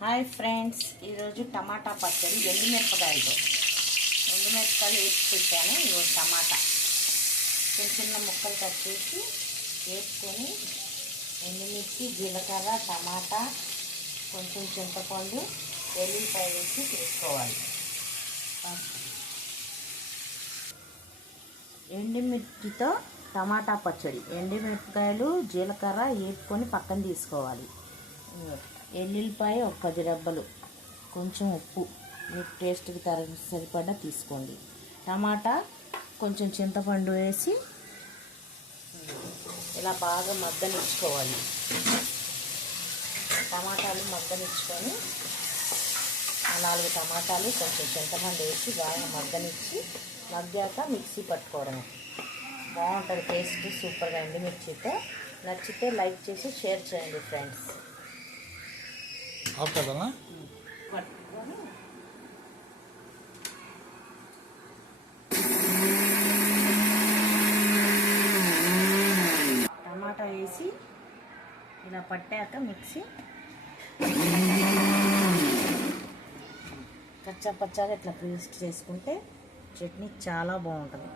Hi friends, ఈరోజు టమాటా పచ్చడి ఎండుమిరపకాయలతో వేసి పెట్టాను. ఈరోజు టమాటా చిన్న చిన్న ముక్కలు కట్ చేసి వేసుకొని ఎండుమిర్చి, జీలకర్ర, టమాటా, కొంచెం చింతపండు, వెల్లుల్లిపాయ వేసి చేసుకోవాలి. ఎండుమిర్చితో టమాటా పచ్చడి. ఎండుమిరపకాయలు, జీలకర్ర వేపుకొని పక్కన తీసుకోవాలి. ఎల్లుల్లిపాయ ఒక 10 రెబ్బలు, కొంచెం ఉప్పు మీకు టేస్ట్కి సరిపడా తీసుకోండి. టమాటా, కొంచెం చింతపండు వేసి ఇలా బాగా మగ్గనిచ్చుకోవాలి. టమాటాలు మగ్గనిచ్చుకొని 4 టమాటాలు, కొంచెం చింతపండు వేసి బాగా మగ్గాక మిక్సీ పట్టుకోవడమే. బాగుంటుంది టేస్ట్, సూపర్గా ఎండుమిర్చితో. నచ్చితే లైక్ చేసి షేర్ చేయండి ఫ్రెండ్స్. పట్టుకొని టమాటా వేసి ఇలా పట్టాక మిక్సీ కచ్చా పచ్చాగా ఇట్లా పేస్ట్ చేసుకుంటే చట్నీ చాలా బాగుంటుంది.